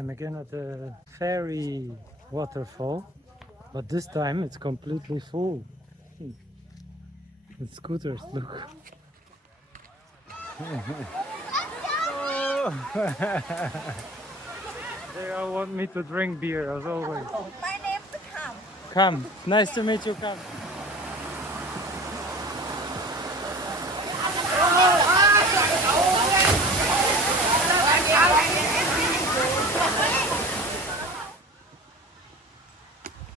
I'm again at the ferry waterfall, but this time it's completely full. The scooters, look. Oh. They all want me to drink beer as always. My name is Tom. Come, nice to meet you, come.